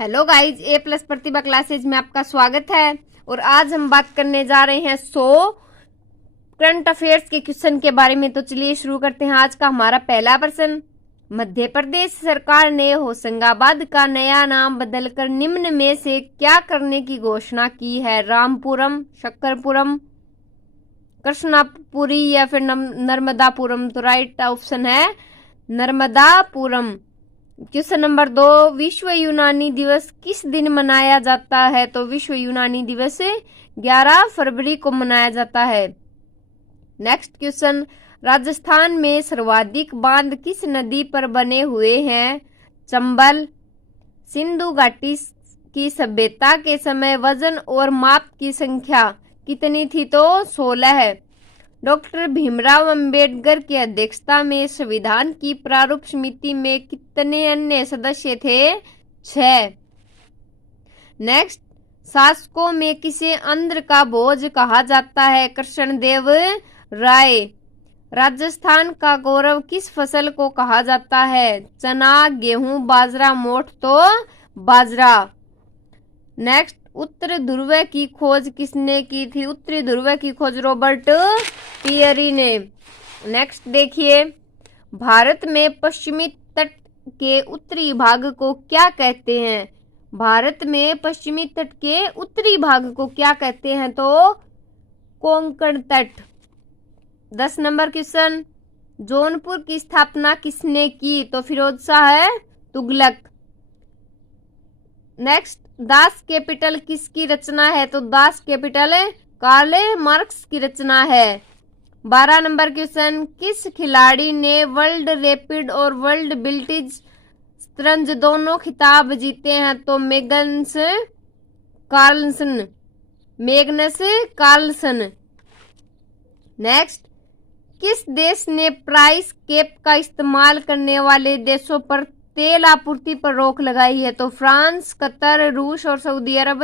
Hello guys, ए plus प्रतिभा classes में आपका स्वागत है। और आज हम बात करने जा रहे हैं 100 करंट अफेयर्स के क्वेश्चन के बारे में। तो चलिए शुरू करते हैं। आज का हमारा पहला प्रश्न, मध्य प्रदेश सरकार ने होशंगाबाद का नया नाम बदलकर निम्न में से क्या करने की घोषणा की है? रामपुरम, शक्करपुरम, कृष्णापुरी या फिर नर्मदापुरम? तो राइट ऑप्शन है नर्मदापुरम। क्वेश्चन नंबर 2, विश्व यूनानी दिवस किस दिन मनाया जाता है? तो विश्व यूनानी दिवस 11 फरवरी को मनाया जाता है। नेक्स्ट क्वेश्चन, राजस्थान में सर्वाधिक बांध किस नदी पर बने हुए हैं? चंबल। सिंधु घाटी की सभ्यता के समय वजन और माप की संख्या कितनी थी? तो 16 है। डॉक्टर भीमराव अंबेडकर की अध्यक्षता में संविधान की प्रारूप समिति में कितने अन्य सदस्य थे? 6। नेक्स्ट, शासकों में किसे आंध्र का भोज कहा जाता है? कृष्णदेव राय। राजस्थान का गौरव किस फसल को कहा जाता है? चना, गेहूं, बाजरा, मोठ? तो बाजरा। नेक्स्ट, उत्तर ध्रुव की खोज किसने की थी? उत्तरी ध्रुव की खोज रॉबर्ट पियरी ने। नेक्स्ट देखिए, भारत में पश्चिमी तट के उत्तरी भाग को क्या कहते हैं? भारत में पश्चिमी तट के उत्तरी भाग को क्या कहते हैं? तो कोंकण तट। 10 नंबर क्वेश्चन, जौनपुर की स्थापना किसने की? तो Firoz Shah Tughlaq. Next, Das Kapital किसकी रचना है? तो दास कैपिटल कार्ल मार्क्स की रचना है। 12 नंबर क्वेश्चन, किस खिलाड़ी ने वर्ल्ड रैपिड और वर्ल्ड बिल्टिज शतरंज दोनों खिताब जीते हैं? तो मैग्नस कार्लसन। नेक्स्ट, किस देश ने प्राइस कैप का इस्तेमाल करने वाले देशों पर तेल आपूर्ति पर रोक लगाई है? तो फ्रांस, कतर, रूस और सऊदी अरब।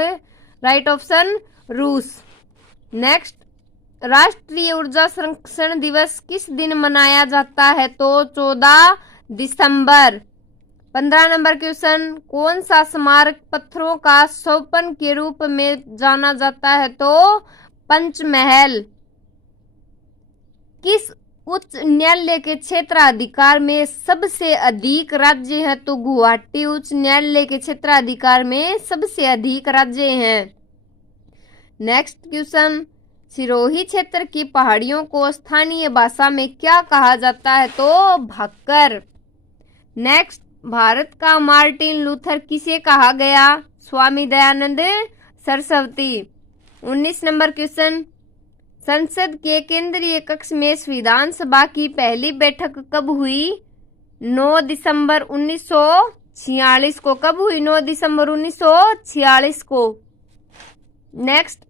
राइट ऑप्शन रूस। नेक्स्ट, राष्ट्रीय ऊर्जा संरक्षण दिवस किस दिन मनाया जाता है? तो 14 दिसंबर। 15 नंबर क्वेश्चन, कौन सा स्मारक पत्थरों का सोपन के रूप में जाना जाता है? तो पंचमहल। किस उच्च न्यायालय के क्षेत्राधिकार में सबसे अधिक राज्य हैं? तो गुवाहाटी उच्च न्यायालय के क्षेत्राधिकार में सबसे अधिक राज्य हैं। नेक्स्ट क्वेश्चन, सिरोही क्षेत्र की पहाड़ियों को स्थानीय भाषा में क्या कहा जाता है? तो भाकर। नेक्स्ट, भारत का मार्टिन लूथर किसे कहा गया? स्वामी दयानंद सरस्वती। 19 नंबर क्वेश्चन, संसद के केंद्रीय कक्ष में विधानसभा की पहली बैठक कब हुई? 9 दिसंबर 1946 को। कब हुई? 9 दिसंबर 1946 को। नेक्स्ट,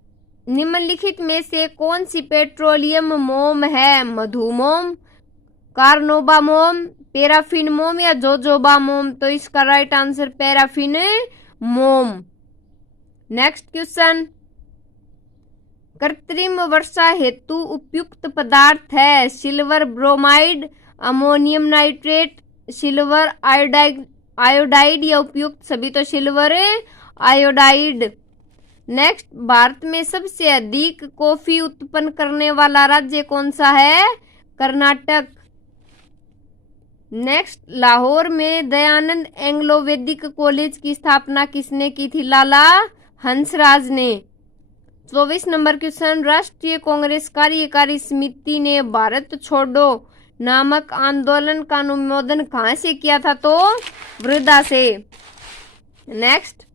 निम्नलिखित में से कौन सी पेट्रोलियम मोम है? मधुमोम, कार्नोबा मोम, पैराफिन मोम या जोजोबा मोम? तो इसका राइट आंसर पैराफिन मोम। नेक्स्ट क्वेश्चन, कृत्रिम वर्षा हेतु उपयुक्त पदार्थ है? Silver bromide, ammonium nitrate, silver iodide या उपयुक्त सभी? तो सिल्वर आयोडाइड। नेक्स्ट, भारत में सबसे अधिक कॉफी उत्पन्न करने वाला राज्य कौन सा है? कर्नाटक। नेक्स्ट, लाहौर में दयानंद एंग्लो वैदिक कॉलेज की स्थापना किसने की थी? लाला हंसराज ने। 24 नंबर क्वेश्चन, राष्ट्रीय कांग्रेस कार्यकारी समिति ने भारत छोड़ो नामक आंदोलन का अनुमोदन कहां से किया था? तो वर्धा से। नेक्स्ट,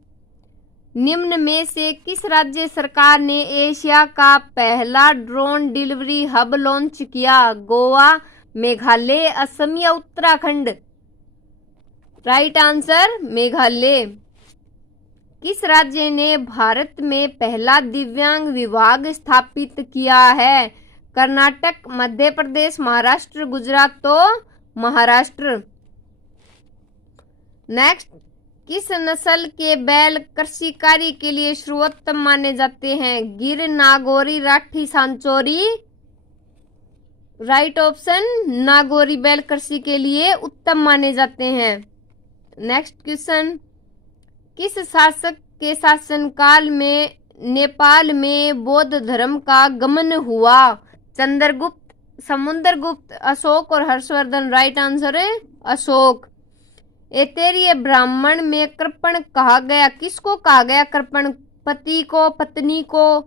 निम्न में से किस राज्य सरकार ने एशिया का पहला ड्रोन डिलीवरी हब लॉन्च किया? गोवा, मेघालय, असम या उत्तराखंड? Right answer Meghalaya. किस राज्य ने भारत में पहला दिव्यांग विभाग स्थापित किया है? कर्नाटक, मध्य प्रदेश, महाराष्ट्र, गुजरात? तो महाराष्ट्र। नेक्स्ट, किस नस्ल के बैल कृषि कार्य के लिए सर्वोत्तम माने जाते हैं? गिर, नागौरी, राठी, सांचौरी? राइट ऑप्शन नागौरी बैल कृषि के लिए उत्तम माने जाते हैं। नेक्स्ट क्वेश्चन, किस शासक के शासनकाल में नेपाल में बौद्ध धर्म का गमन हुआ? चंद्रगुप्त, समुद्रगुप्त, अशोक और हर्षवर्धन। राइट आंसर है अशोक। ऐतरेय ब्राह्मण में कृपण कहा गया, किसको कहा गया कृपण? पति को, पत्नी को,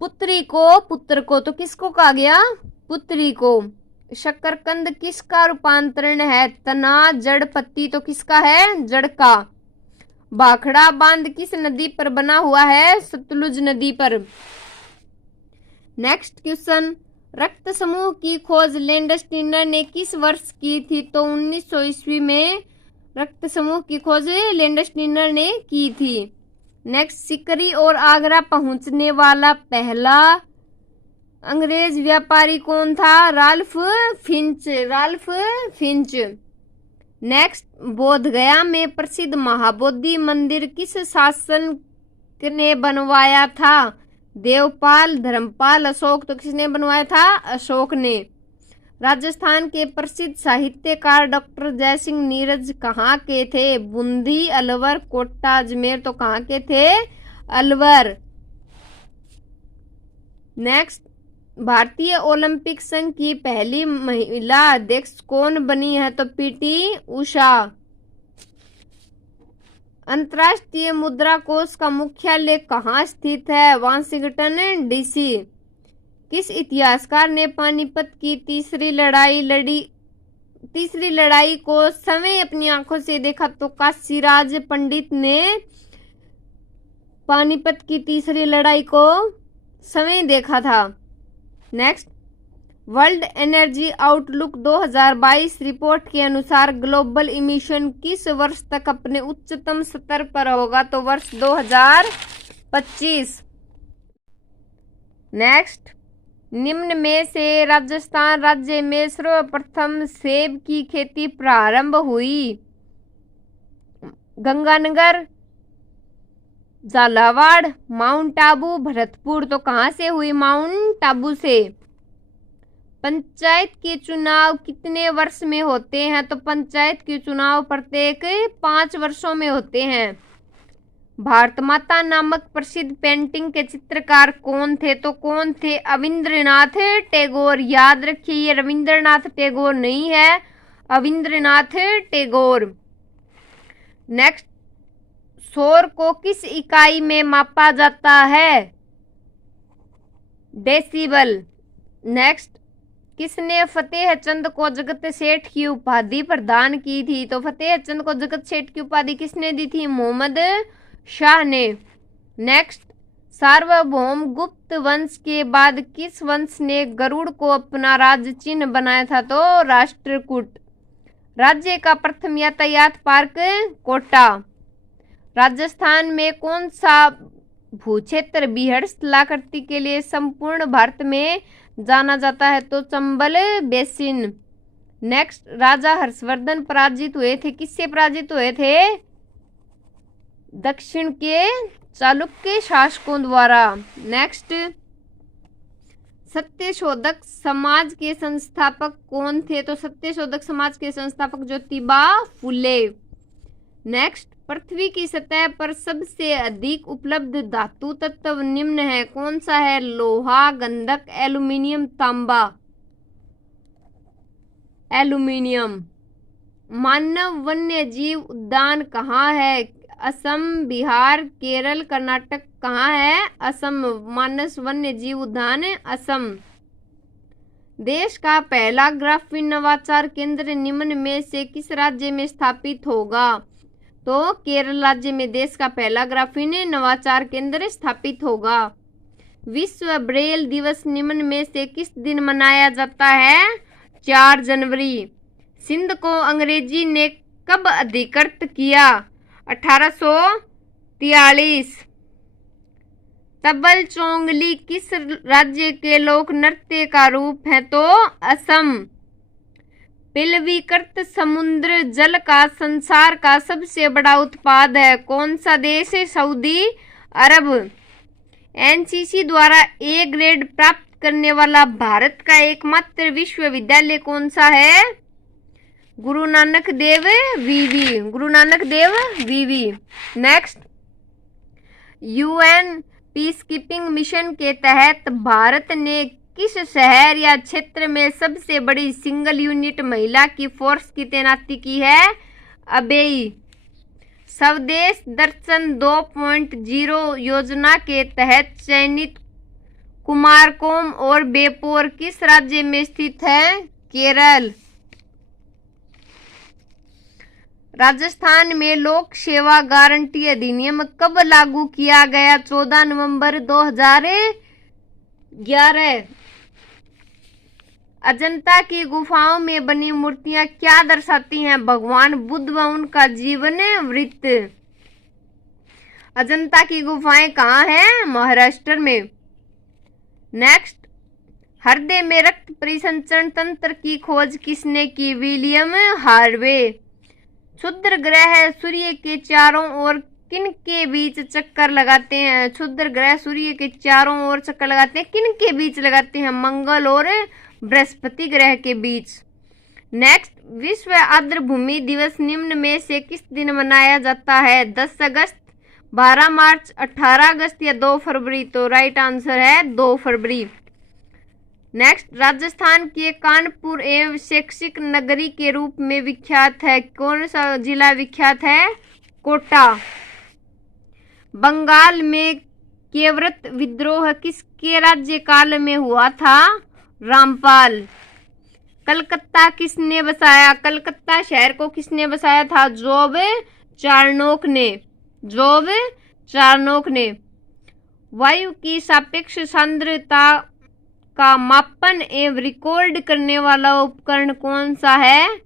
पुत्री को, पुत्र को। तो किसको कहा गया? पुत्री को। शकरकंद किसका रूपांतरण है? तना, जड़, पत्ती। तो किसका है? जड़ का। भाखड़ा बांध किस नदी पर बना हुआ है? सतलुज नदी पर। नेक्स्ट क्वेश्चन, रक्त समूह की खोज लैंडस्टीनर ने किस वर्ष की थी? तो 1900 ईस्वी में रक्त समूह की खोज लैंडस्टीनर ने की थी। नेक्स्ट, सिकरी और आगरा पहुंचने वाला पहला अंग्रेज व्यापारी कौन था? Ralph Finch. Ralph Finch. Next, बोध गया में प्रसिद्ध महाबोधि मंदिर किस शासक ने बनवाया था? देवपाल, धर्मपाल, अशोक। तो किसने बनवाया था? अशोक ने। राजस्थान के प्रसिद्ध साहित्यकार डॉक्टर जयसिंह नीरज कहाँ के थे? बूंदी, अलवर, कोटा, अजमेर। तो कहाँ के थे? अलवर। नेक्स्ट, भारतीय ओलंपिक संघ की पहली महिला अध्यक्ष कौन बनी है? तो पीटी उषा। अंतर्राष्ट्रीय मुद्रा कोष का मुख्यालय कहाँ स्थित है? Washington DC. किस इतिहासकार ने पानीपत की तीसरी लड़ाई को स्वयं अपनी आंखों से देखा? तो काशीराज पंडित ने पानीपत की तीसरी लड़ाई को स्वयं देखा था। Next, world energy outlook 2022 report के अनुसार ग्लोबल इमिशन किस वर्ष तक अपने उच्चतम स्तर पर होगा? तो वर्ष 2025। नेक्स्ट, निम्न में से राजस्थान राज्य में सर्वप्रथम सेब की खेती प्रारंभ हुई? गंगानगर, झालावाड़, माउंट आबू, भरतपुर। तो कहाँ से हुई? माउंट आबू से। पंचायत के चुनाव कितने वर्ष में होते हैं? तो पंचायत के चुनाव प्रत्येक 5 वर्षों में होते हैं। भारत माता नामक प्रसिद्ध पेंटिंग के चित्रकार कौन थे? तो कौन थे? अविंद्रनाथ टैगोर। याद रखिए, ये रविंद्रनाथ टैगोर नहीं है, अविंद्रनाथ टैगोर। नेक्स्ट, शोर को किस इकाई में मापा जाता है? डेसिबल। नेक्स्ट, किसने फतेहचंद को जगत सेठ की उपाधि प्रदान की थी? तो फतेहचंद को जगत सेठ की उपाधि किसने दी थी? मोहम्मद शाह ने। नेक्स्ट, सार्वभौम गुप्त वंश के बाद किस वंश ने गरुड़ को अपना राज चिन्ह बनाया था? तो राष्ट्रकूट। राज्य का प्रथम यातायात पार्क कोटा। राजस्थान में कौन सा भूक्षेत्र बीहड़ स्थलाकृति के लिए संपूर्ण भारत में जाना जाता है? तो चंबल बेसिन। नेक्स्ट, राजा हर्षवर्धन पराजित हुए थे, किससे पराजित हुए थे? दक्षिण के चालुक्य शासकों द्वारा। नेक्स्ट, सत्यशोधक समाज के संस्थापक कौन थे? तो सत्यशोधक समाज के संस्थापक ज्योतिबा फुले। नेक्स्ट, पृथ्वी की सतह पर सबसे अधिक उपलब्ध धातु तत्व निम्न है, कौन सा है? लोहा, गंधक, एल्यूमिनियम, तांबा। एल्यूमिनियम। मानव वन्य जीव उद्यान कहाँ है? असम, बिहार, केरल, कर्नाटक। कहाँ है? असम। मानस वन्य जीव उद्यान असम। देश का पहला ग्राफीन नवाचार केंद्र निम्न में से किस राज्य में स्थापित होगा? तो केरल राज्य में देश का पहला ग्राफीन नवाचार केंद्र स्थापित होगा। विश्व ब्रेल दिवस निम्न में से किस दिन मनाया जाता है? 4 जनवरी। सिंध को अंग्रेजी ने कब अधिकृत किया? 1843। तबल चोंगली किस राज्य के लोक नृत्य का रूप है? तो असम। पिलवीकृत समुद्र जल का संसार का सबसे बड़ा उत्पाद है, कौन सा देश है? सऊदी अरब। एनसीसी द्वारा ए ग्रेड प्राप्त करने वाला भारत का एकमात्र विश्वविद्यालय कौन सा है? गुरु नानक देव वीवी, गुरु नानक देव वीवी। Next, UN peace keeping mission के तहत भारत ने किस शहर या क्षेत्र में सबसे बड़ी सिंगल यूनिट महिला की फोर्स की तैनाती की है? अबेई। स्वदेश दर्शन 2.0 योजना के तहत चयनित कुमारकोम और बेपोर किस राज्य में स्थित है? केरल। राजस्थान में लोक सेवा गारंटी अधिनियम कब लागू किया गया? 14 नवंबर 2011। अजंता की गुफाओं में बनी मूर्तियां क्या दर्शाती हैं? भगवान बुद्ध व उनका जीवन वृत्त। अजंता की गुफाएं कहाँ हैं? महाराष्ट्र में। नेक्स्ट, हृदय में रक्त परिसंचरण तंत्र की खोज किसने की? William Harvey. क्षुद्र ग्रह सूर्य के चारों ओर किन के बीच चक्कर लगाते हैं? क्षुद्र ग्रह सूर्य के चारों ओर चक्कर लगाते हैं, किन के बीच लगाते हैं? मंगल और बृहस्पति ग्रह के बीच। नेक्स्ट, विश्व आर्द्रभूमि दिवस निम्न में से किस दिन मनाया जाता है? 10 अगस्त, 12 मार्च, 18 अगस्त या 2 फरवरी? तो राइट आंसर है 2 फरवरी। नेक्स्ट, राजस्थान के कानपुर एवं शैक्षिक नगरी के रूप में विख्यात है, कौन सा जिला विख्यात है? कोटा। बंगाल में केवरत विद्रोह किसके राज्यकाल में हुआ था? रामपाल। कलकत्ता किसने बसाया? कलकत्ता शहर को किसने बसाया था? जोब चार्नोक ने। जोब चार्नोक ने। वायु की सापेक्ष सांद्रता का मापन एवं रिकॉर्ड करने वाला उपकरण कौन सा है?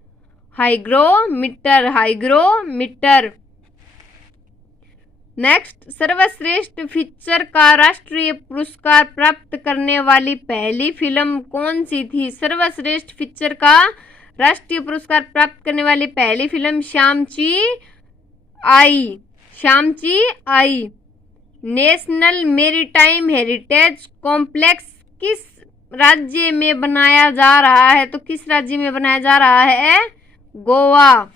हाइग्रोमीटर। हाइग्रोमीटर। नेक्स्ट, सर्वश्रेष्ठ फीचर का राष्ट्रीय पुरस्कार प्राप्त करने वाली पहली फिल्म कौन सी थी? सर्वश्रेष्ठ फीचर का राष्ट्रीय पुरस्कार प्राप्त करने वाली पहली फिल्म श्यामची आई। श्यामची आई। नेशनल मेरीटाइम हेरिटेज कॉम्प्लेक्स किस राज्य में बनाया जा रहा है? तो किस राज्य में बनाया जा रहा है? गोवा।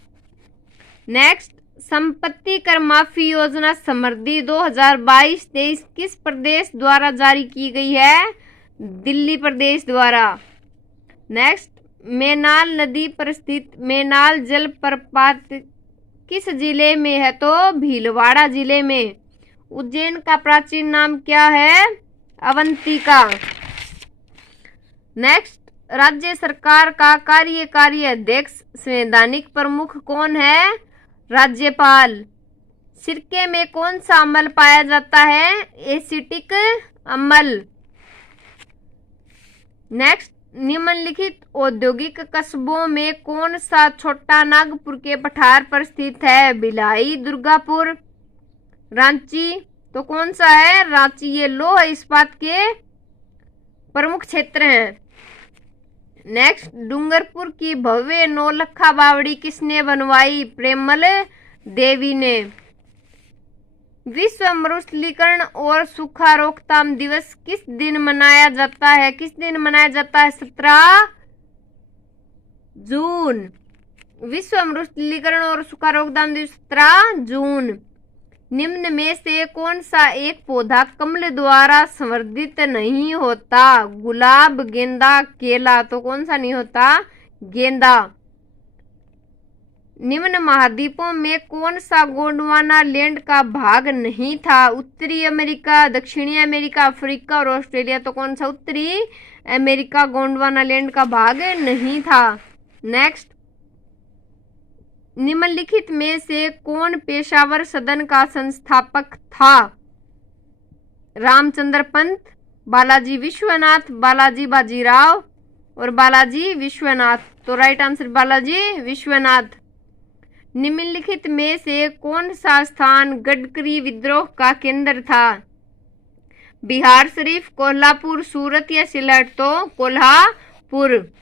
नेक्स्ट, संपत्ति कर माफी योजना समृद्धि 2022-23 किस प्रदेश द्वारा जारी की गई है? दिल्ली प्रदेश द्वारा। नेक्स्ट, मेनाल नदी पर स्थित मेनाल जलप्रपात किस जिले में है? तो भीलवाड़ा जिले में। उज्जैन का प्राचीन नाम क्या है? अवंतिका। नेक्स्ट, राज्य सरकार का कार्यकारी अध्यक्ष संवैधानिक प्रमुख कौन है? राज्यपाल। सिरके में कौन सा अम्ल पाया जाता है? एसिटिक अम्ल। नेक्स्ट, निम्नलिखित औद्योगिक कस्बों में कौन सा छोटा नागपुर के पठार पर स्थित है? भिलाई, दुर्गापुर, रांची। तो कौन सा है? रांची। ये लौह इस्पात के प्रमुख क्षेत्र हैं। नेक्स्ट, डूंगरपुर की भव्य नौलखा बावड़ी किसने बनवाई? प्रेमल देवी ने। विश्व मरुस्थलीकरण और सूखा रोकथाम दिवस किस दिन मनाया जाता है? किस दिन मनाया जाता है? 17 जून। विश्व मरुस्थलीकरण और सूखा रोकथाम दिवस 17 जून। निम्न में से कौन सा एक पौधा कमल द्वारा संवर्धित नहीं होता? गुलाब, गेंदा, केला। तो कौन सा नहीं होता? गेंदा। निम्न महाद्वीपों में कौन सा गोंडवाना लैंड का भाग नहीं था? उत्तरी अमेरिका, दक्षिणी अमेरिका, अफ्रीका और ऑस्ट्रेलिया। तो कौन सा? उत्तरी अमेरिका गोंडवाना लैंड का भाग नहीं था। नेक्स्ट, निम्नलिखित में से कौन पेशावर सदन का संस्थापक था? रामचंद्र पंत, बालाजी विश्वनाथ, बालाजी बाजीराव और बालाजी विश्वनाथ। तो राइट आंसर बालाजी विश्वनाथ। निम्नलिखित में से कौन सा स्थान गडकरी विद्रोह का केंद्र था? बिहार शरीफ, कोल्हापुर, सूरत या सिलहट? तो कोल्हापुर।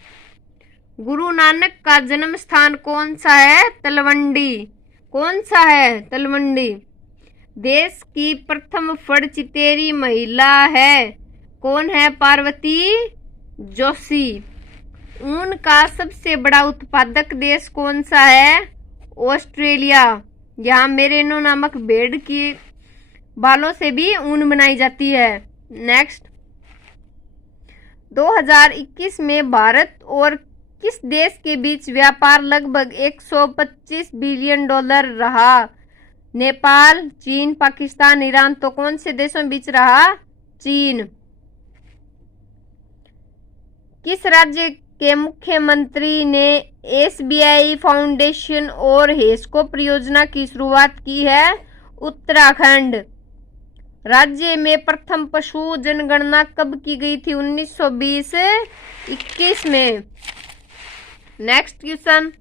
गुरु नानक का जन्म स्थान कौन सा है? तलवंडी। कौन सा है? तलवंडी। देश की प्रथम फड़ चितेरी महिला है, कौन है? पार्वती जोशी। ऊन का सबसे बड़ा उत्पादक देश कौन सा है? ऑस्ट्रेलिया। यहाँ मेरिनो नामक भेड़ की बालों से भी ऊन बनाई जाती है। नेक्स्ट, 2021 में भारत और किस देश के बीच व्यापार लगभग 125 बिलियन डॉलर रहा? नेपाल, चीन, पाकिस्तान, ईरान। तो कौन से देशों के बीच रहा? चीन। किस राज्य के मुख्यमंत्री ने SBI फाउंडेशन और हेस्को परियोजना की शुरुआत की है? उत्तराखंड। राज्य में प्रथम पशु जनगणना कब की गई थी? 1920-21 में। नेक्स्ट क्वेश्चन,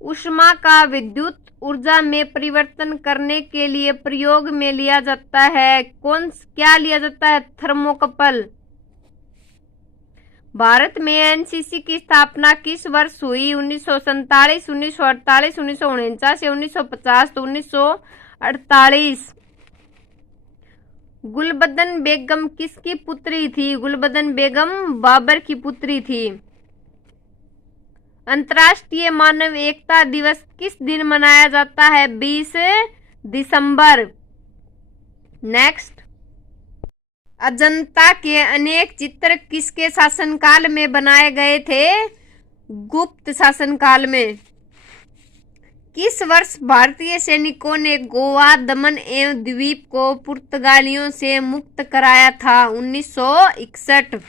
ऊष्मा का विद्युत ऊर्जा में परिवर्तन करने के लिए प्रयोग में लिया जाता है क्या लिया जाता है? थर्मोकपल। भारत में NCC की स्थापना किस वर्ष हुई? 1947, 1948, 1949 या 1950? तो 1948। गुलबदन बेगम किसकी पुत्री थी? गुलबदन बेगम बाबर की पुत्री थी। अंतर्राष्ट्रीय मानव एकता दिवस किस दिन मनाया जाता है? 20 दिसंबर। नेक्स्ट, अजंता के अनेक चित्र किसके शासनकाल में बनाए गए थे? गुप्त शासनकाल में। किस वर्ष भारतीय सैनिकों ने गोवा, दमन एवं द्वीप को पुर्तगालियों से मुक्त कराया था? 1961।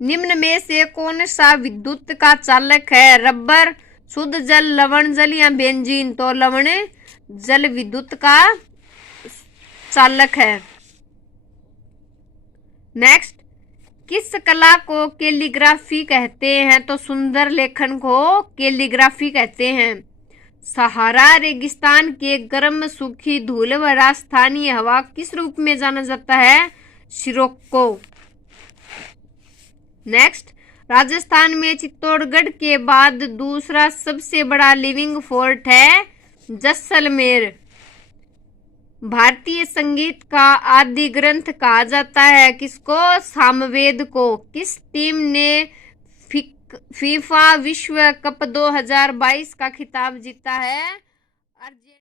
निम्न में से कौन सा विद्युत का चालक है? रबर, शुद्ध जल, लवण जल या बेंजीन? तो लवण जल विद्युत का चालक है। नेक्स्ट, किस कला को कैलीग्राफी कहते हैं? तो सुंदर लेखन को कैलीग्राफी कहते हैं। सहारा रेगिस्तान के गर्म, सूखी, धूल व राजस्थानी हवा किस रूप में जाना जाता है? सिरोक्को। नेक्स्ट, राजस्थान में चित्तौड़गढ़ के बाद दूसरा सबसे बड़ा लिविंग फोर्ट है जैसलमेर। भारतीय संगीत का आदि ग्रंथ कहा जाता है किसको? सामवेद को। किस टीम ने फीफा विश्व कप 2022 का खिताब जीता है?